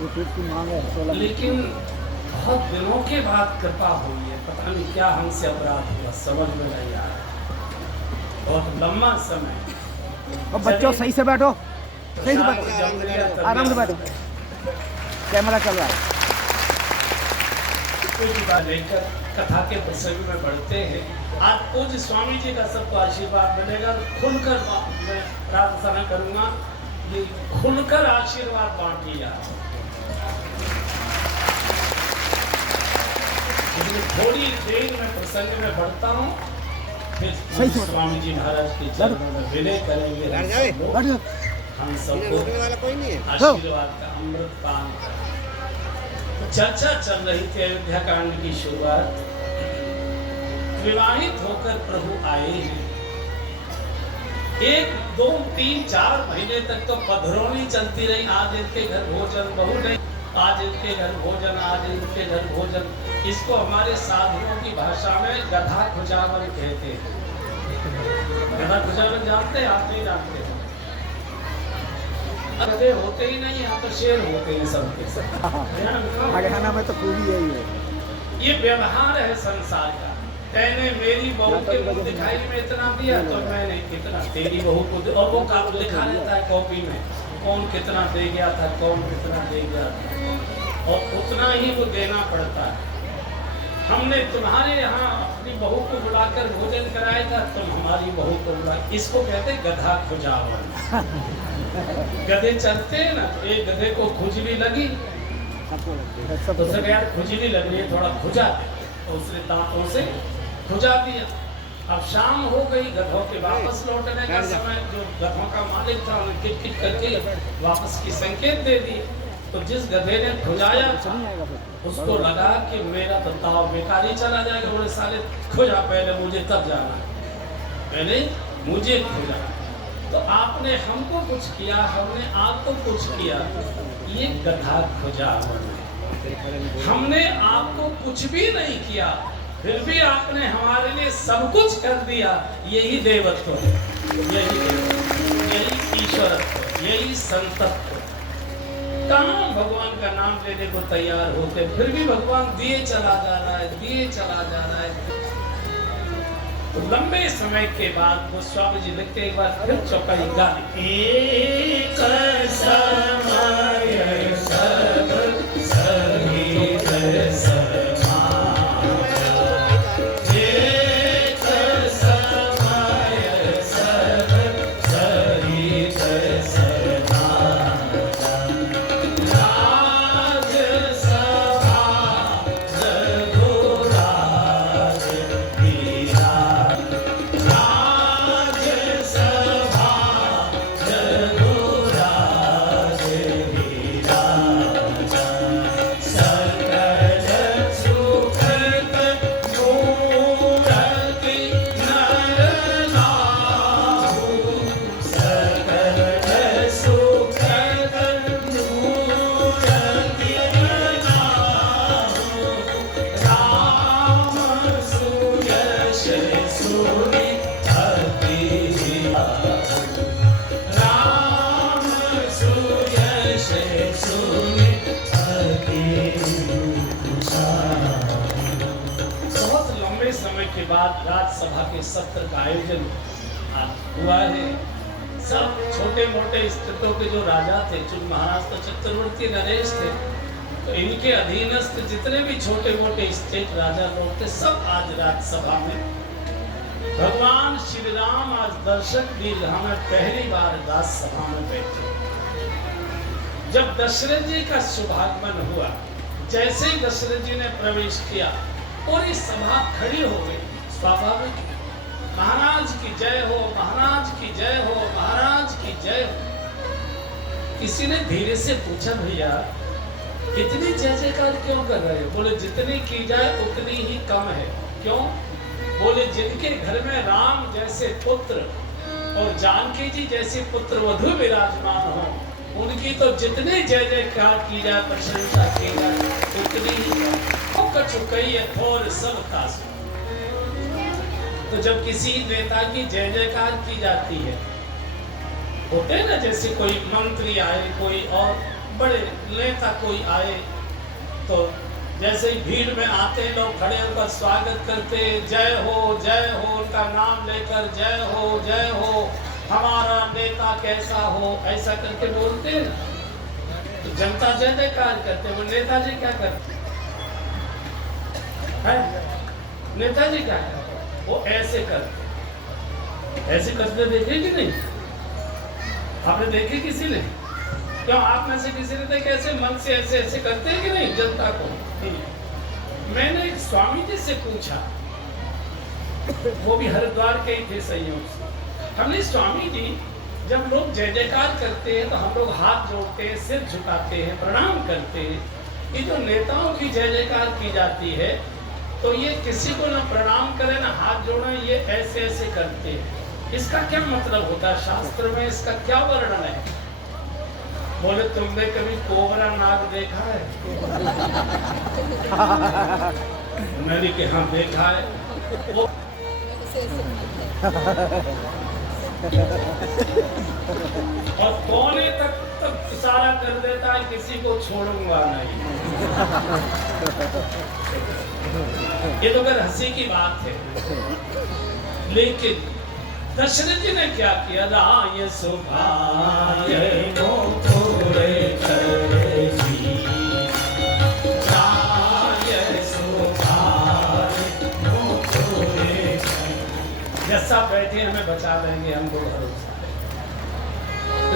लेकिन बहुत दिनों के बाद कृपा हुई है, पता नहीं क्या हमसे अपराध हुआ, समझ में नहीं आ रहा। बहुत लंबा समय। और बच्चों सही से बैठो, सही से बैठो, आराम से बैठो, कैमरा चल रहा है। लेकर कथा के प्रसंग में बढ़ते हैं। आज पूज्य स्वामी जी का सबको आशीर्वाद मिलेगा। खुलकर मैं प्रार्थना करूंगा, ये खुलकर आशीर्वाद बांटिए। थोड़ी देर में प्रसंग में बढ़ता हूँ, फिर स्वामी जी महाराज के चरणों में विनय करेंगे। हम सबको आशीर्वाद का अमृत पान करें। चर्चा चल रही थी अयोध्या कांड की शुरुआत। विवाहित होकर प्रभु आए हैं, 1, 2, 3, 4 महीने तक तो पधरौनी चलती रही। आज इनके घर भोजन, बहू नहीं, आज इनके घर भोजन, आज इनके घर भोजन। इसको हमारे साधुओं की भाषा में गधा खुजावन कहते हैं। गधा खुजावन जानते हैं? आप नहीं जानते? गधे होते ही नहीं, यहाँ तो शेर होते हैं सबके सब। हरियाणा में तो पूरी यही है। ये व्यवहार है संसार का। मैंने मेरी बहू के मुंह दिखाई में इतना दिया तो मैंने कितना तेरी बहू को, और वो काम लिखा रहता है कॉपी में, कौन कितना दे गया था, कौन कितना दे गया था, और उतना ही वो देना पड़ता है। हमने तुम्हारे यहाँ अपनी बहू को बुलाकर भोजन कराया था, तुम हमारी बहू को बुला। इसको कहते गधा खुजावन। गधे चलते हैं ना, एक गधे को खुजली लगी तो उसे यार खुजली लग रही है, थोड़ा खुजा दे, तो उसने दांतों से खुजा दिया। अब शाम हो गई, गधों के वापस लौटने का समय। जो गधों का मालिक था उन्हें किट किट करके वापस की संकेत दे दी। तो जिस गधे ने खुजाया था उसको लगा कि मेरा तो ताव बेकार ही चला जाएगा। बोले साले खुजा पहले, मुझे तब जाना, पहले मुझे खुजा। तो आपने हमको कुछ किया, हमने आपको कुछ किया, ये गधा खुजावन है। हमने आपको कुछ भी नहीं किया, फिर भी आपने हमारे लिए सब कुछ कर दिया। यही देवत्व है, यही ईश्वरत्व, यही संतत्व। कहाँ भगवान का नाम लेने को तैयार होते, फिर भी भगवान दिए चला जा रहा है, दिए चला जा रहा है। तो लंबे समय के बाद वो स्वामी जी लिखते, एक बार फिर चौपाई गाने, एक समय सब सहित बाद राज्यसभा के सत्र का आयोजन हुआ है। सब छोटे मोटे स्टेटों के जो राजा थे, जो महाराष्ट्र चक्रवर्ती नरेश थे, तो इनके अधीनस्थ जितने भी छोटे मोटे स्टेट राजा लोग थे, सब आज राज्यसभा में। भगवान श्री राम आज दर्शक दीर्घा में पहली बार राज्यसभा में बैठे। जब दशरथ जी का शुभागमन हुआ, जैसे ही दशरथ जी ने प्रवेश किया, पूरी सभा खड़ी हो गई। स्वाभाविक, महाराज की जय हो, महाराज की जय हो, महाराज की जय हो। किसी ने धीरे से पूछा, भैया इतनी जय जयकार क्यों कर रहे हो? बोले जितनी की जाए उतनी ही कम है। क्यों? बोले जिनके घर में राम जैसे पुत्र और जानकी जी जैसे पुत्र वधु विराजमान हो, उनकी तो जितनी जय जयकार की जाए, प्रशंसा की जाए, उतनी ही थोर सब खास। तो जब किसी नेता की जय जयकार की जाती है, होते ना, जैसे कोई मंत्री आए, कोई और बड़े नेता कोई आए तो जैसे ही भीड़ में आते लोग खड़े होकर स्वागत करते, जय हो उनका नाम लेकर जय हो हमारा नेता कैसा हो, ऐसा करके बोलते हैं ना। तो जनता जय जयकार करते, वो नेताजी क्या करते हैं? नेताजी क्या करते? वो ऐसे करते, ऐसे करते देखे कि नहीं? आपने देखे किसी ने? क्यों आप में से किसी ने देखे ऐसे मन से ऐसे करते हैं कि नहीं जनता को? मैंने एक स्वामी जी से पूछा, वो भी हरिद्वार के ही थे संयोग से। हमने स्वामी जी जब लोग जय जयकार करते हैं तो हम लोग हाथ जोड़ते हैं, सिर झुकाते हैं, प्रणाम करते हैं। ये जो नेताओं की जय जयकार की जाती है तो ये किसी को ना प्रणाम करे ना हाथ जोड़े, ये ऐसे करते हैं। इसका क्या मतलब होता है? शास्त्र में इसका क्या वर्णन है? बोले तुमने कभी कोबरा नाग देखा है? मैंने कि हाँ देखा है। वो और कोने तक इशारा कर देता है, किसी को छोड़ूंगा नहीं। ये तो अगर हंसी की बात है, लेकिन दशरथ जी ने क्या किया? राय सुभाय मोरे करेगी, राय सुभाय मोरे। जैसा बैठे हमें बचा लेंगे, हम लोग भरोसा है।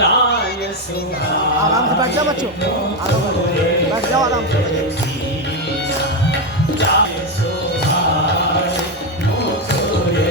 राय सुभाय, आराम से बैठ जाओ बच्चों, बैठ जाओ आराम से। राय सुभाय मोरे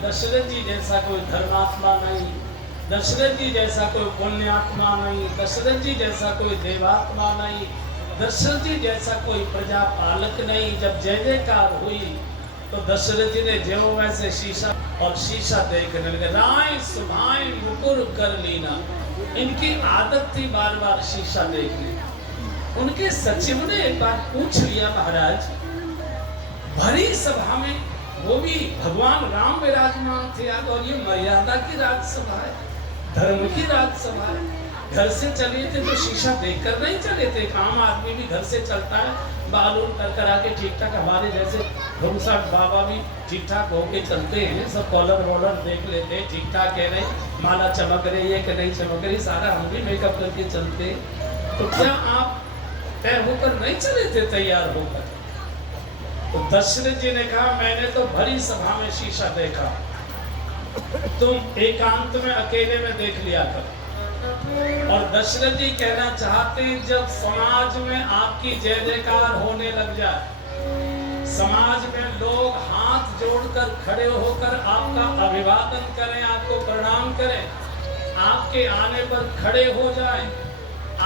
दशरथ जी जैसा कोई धर्मात्मा नहीं, दशरथ जी जैसा कोई पुण्यात्मा नहीं, दशरथ जी जैसा कोई देवात्मा नहीं, दशरथ जी जैसा कोई प्रजा पालक नहीं। जब जय जयकार हुई तो दशरथ जी ने ज्यों वैसे शीशा और शीशा देखने लगे। राय सुभाय मुकुर कर लीना, इनकी आदत थी बार बार शीशा देखने। उनके सचिव ने एक बार पूछ लिया, महाराज भरी सभा में वो भी भगवान राम विराजमान थे और ये मर्यादा की राजसभा है, धर्म की राजसभा है, घर से चले थे तो शीशा देखकर नहीं चले थे। आम आदमी भी घर से चलता है, बाल उल कर करा के ठीक ठाक, हमारे जैसे घुमसाट बाबा भी ठीक ठाक होके चलते हैं, सब कॉलर वॉलर देख लेते हैं ठीक ठाक है नहीं, माला चमक रही है कि नहीं चमक रही, सारा हम भी मेकअप करके चलते। तो क्या आप तय होकर नहीं चले थे, तैयार होकर? तो दशरथ जी ने कहा मैंने तो भरी सभा में शीशा देखा, तुम एकांत में अकेले में देख लिया कर। और दशरथ जी कहना चाहते हैं जब समाज में आपकी जय जयकार होने लग जाए, समाज में लोग हाथ जोड़कर खड़े होकर आपका अभिवादन करें, आपको प्रणाम करें, आपके आने पर खड़े हो जाएं,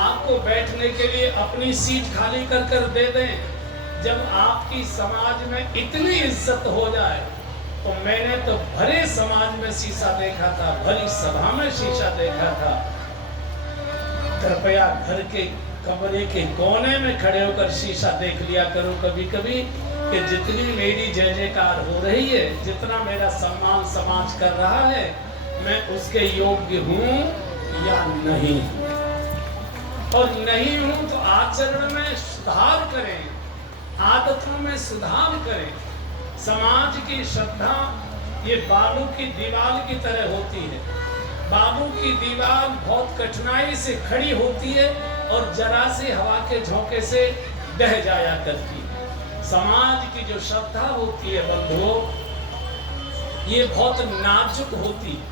आपको बैठने के लिए अपनी सीट खाली कर कर दे दें, जब आपकी समाज में इतनी इज्जत हो जाए, तो मैंने तो भरे समाज में शीशा देखा था, भरी सभा में शीशा देखा था। कृपया घर के कमरे के कोने में खड़े होकर शीशा देख लिया करो कभी कभी, कि जितनी मेरी जय जयकार हो रही है, जितना मेरा सम्मान समाज कर रहा है, मैं उसके योग्य हूं या नहीं। और नहीं हूं तो आचरण में सुधार करें, आदतों में सुधार करें। समाज की श्रद्धा ये बालू की दीवार की तरह होती है। बालू की दीवार बहुत कठिनाई से खड़ी होती है और जरा से हवा के झोंके से ढह जाया करती है। समाज की जो श्रद्धा होती है बंधुओं, ये बहुत नाजुक होती है।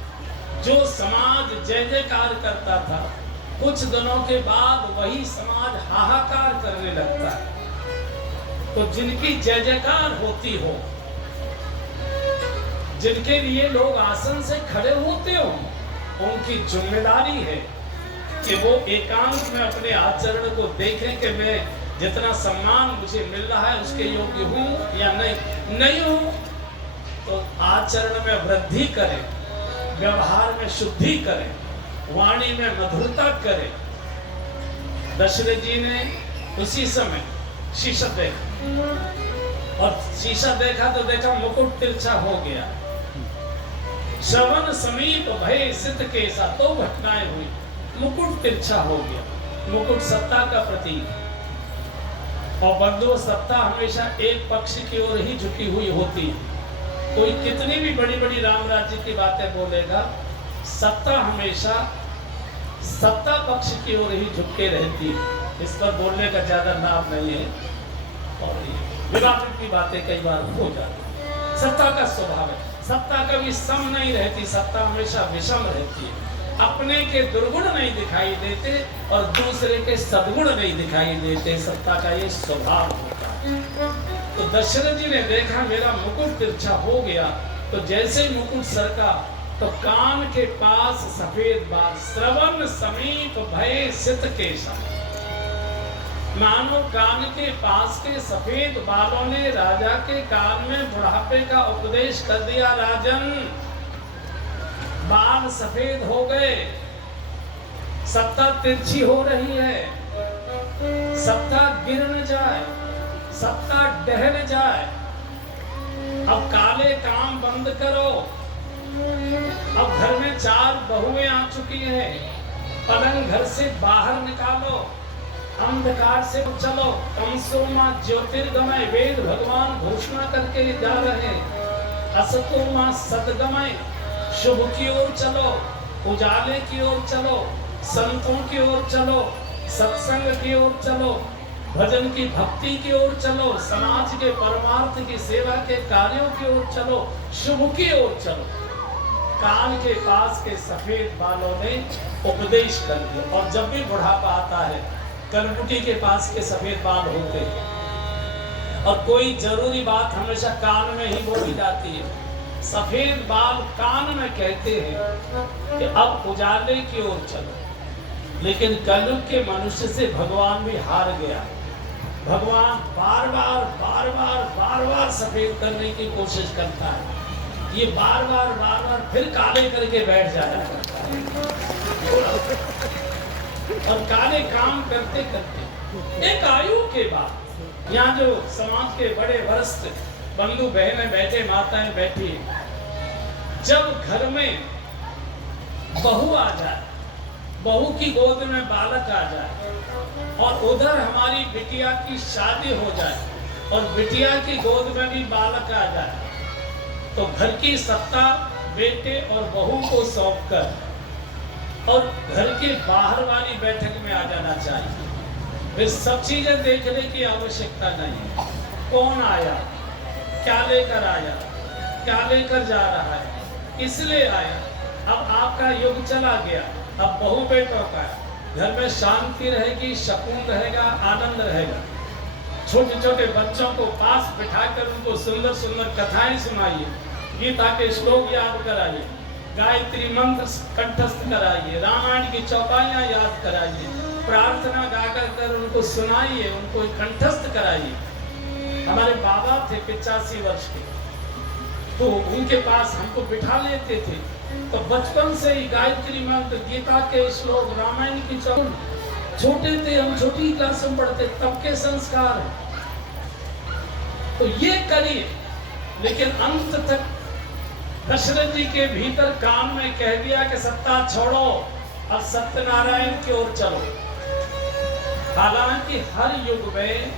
जो समाज जय जयकार करता था, कुछ दिनों के बाद वही समाज हाहाकार करने लगता है। तो जिनकी जय जयकार होती हो, जिनके लिए लोग आसन से खड़े होते हो, उनकी जिम्मेदारी है कि वो एकांत में अपने आचरण को देखें कि मैं जितना सम्मान मुझे मिल रहा है उसके योग्य हूं या नहीं हूं। तो आचरण में वृद्धि करें, व्यवहार में शुद्धि करें, वाणी में मधुरता करें। दशरथ जी ने उसी समय शीशा देखा और शीशा देखा तो देखा मुकुट तिरछा हो गया। श्रवण समीप भय सिद्ध केसा, तो घटनाएं हुई, मुकुट तिरछा हो गया। मुकुट सत्ता का प्रतीक, और बंधुओं सत्ता हमेशा एक पक्ष की ओर ही झुकी हुई होती है। कोई कितनी भी बड़ी बड़ी राम राज्य की बातें बोलेगा, सत्ता हमेशा सत्ता पक्ष की ओर ही झुके रहती है। इस पर बोलने का ज्यादा लाभ नहीं है और विवादित की बातें कई बार हो जाती है। सत्ता का स्वभाव है, सत्ता कभी सम नहीं रहती, सत्ता हमेशा विषम रहती है। अपने के दुर्गुण नहीं दिखाई देते और दूसरे के सद्गुण नहीं दिखाई देते, सत्ता का ये स्वभाव होता है। तो दशरथ जी ने देखा मेरा मुकुट तिरछा हो गया, तो जैसे मुकुट सरका तो कान के पास सफेद बाल, श्रवण समीप भय सित केसा, मानो कान के पास के सफेद बालों ने राजा के कान में बुढ़ापे का उपदेश कर दिया। राजन, बाल सफेद हो गए, सत्ता तिरछी हो रही है, सत्ता गिर न जाए, सत्ता ढह न जाए। अब काले काम बंद करो। अब घर में 4 बहुएं आ चुकी हैं, पलंग घर से बाहर निकालो, अंधकार से चलो। तमसो मां ज्योतिर्गमय, वेद भगवान घोषणा करके जा रहे हैं। असतो मां सद्गमय, शुभ की ओर चलो, उजाले की ओर चलो, संतों की ओर चलो, सत्संग की ओर चलो, भजन की भक्ति की ओर चलो, समाज के परमार्थ की सेवा के कार्यों की ओर चलो, शुभ की ओर चलो। कान के पास के सफेद बालों ने उपदेश कर दिया। और जब भी बुढ़ापा आता है, कनमुटी के पास के सफेद बाल होते हैं और कोई जरूरी बात हमेशा कान में ही बोली जाती है। सफेद बाल कान में कहते हैं कि अब उजाले की ओर चलो। लेकिन कलयुग के मनुष्य से भगवान भी हार गया। भगवान बार बार सफेद करने की कोशिश करता है। ये बार बार फिर काले करके बैठ जाया करता है। और काले काम करते करते एक आयु के बाद, यहाँ जो समाज के बड़े वरिष्ठ बंधु बहनें बैठे, माताएं बैठी, जब घर में बहू आ जाए, बहू की गोद में बालक आ जाए और उधर हमारी बिटिया की शादी हो जाए और बिटिया की गोद में भी बालक आ जाए, तो घर की सत्ता बेटे और बहू को सौंपकर और घर के बाहर वाली बैठक में आ जाना चाहिए। फिर सब चीजें देखने की आवश्यकता नहीं है। कौन आया, क्या लेकर आया, क्या लेकर जा रहा है, इसलिए आया। अब आपका युग चला गया, अब बहू बेटों का घर में शांति रहेगी, सुकून रहेगा, आनंद रहेगा। छोटे छोटे बच्चों को पास बिठाकर उनको सुंदर सुंदर कथाएं सुनाइए, गीता के श्लोक याद कराइए, गायत्री मंत्र कंठस्थ कराइए, रामायण की चौपाइयां याद कराइए, प्रार्थना गाकर कर उनको सुनाइए, उनको कंठस्थ कराइए। हमारे बाबा थे 85 वर्ष के, तो उनके पास हमको बिठा लेते थे, तो बचपन से ही गायत्री मंत्र, गीता के श्लोक, रामायण की चौपाई, छोटे थे हम, छोटी क्लास में पढ़ते, तब के संस्कार हैं। तो ये करिए, लेकिन अंत तक दशरथ जी के भीतर कान में कह दिया कि सत्ता छोड़ो और सत्यनारायण की ओर चलो। हालांकि हर युग में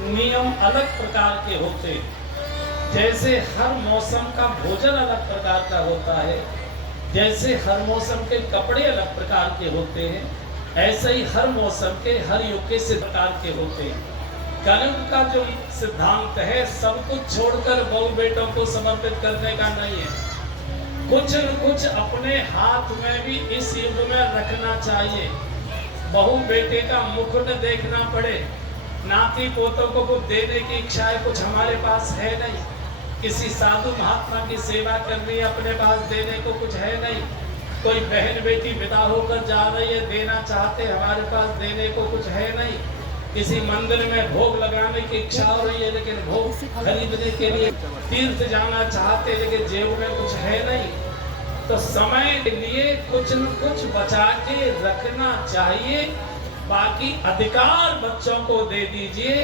नियम अलग प्रकार के होते हैं। जैसे हर मौसम का भोजन अलग प्रकार का होता है, जैसे हर मौसम के कपड़े अलग प्रकार के होते हैं, ऐसे ही हर मौसम के हर युग के प्रकार के होते हैं। कलयुग का जो सिद्धांत है सब कुछ छोड़कर बहु बेटों को समर्पित करने का नहीं है। कुछ न कुछ अपने हाथ में भी इस युग में रखना चाहिए। बहु बेटे का मुख न देखना पड़े, नाती पोतों को कुछ देने की इच्छा कुछ हमारे पास है नहीं, किसी साधु महात्मा की सेवा करनी है अपने पास देने को कुछ है नहीं, कोई बहन बेटी विदा होकर जा रही है देना चाहते हमारे पास देने को कुछ है नहीं, किसी मंदिर में भोग लगाने की इच्छा हो रही है लेकिन भोग खरीदने के लिए तीर्थ जाना चाहते लेकिन जेब में कुछ है नहीं। तो समय के लिए कुछ न कुछ बचा के रखना चाहिए, बाकी अधिकार बच्चों को दे दीजिए।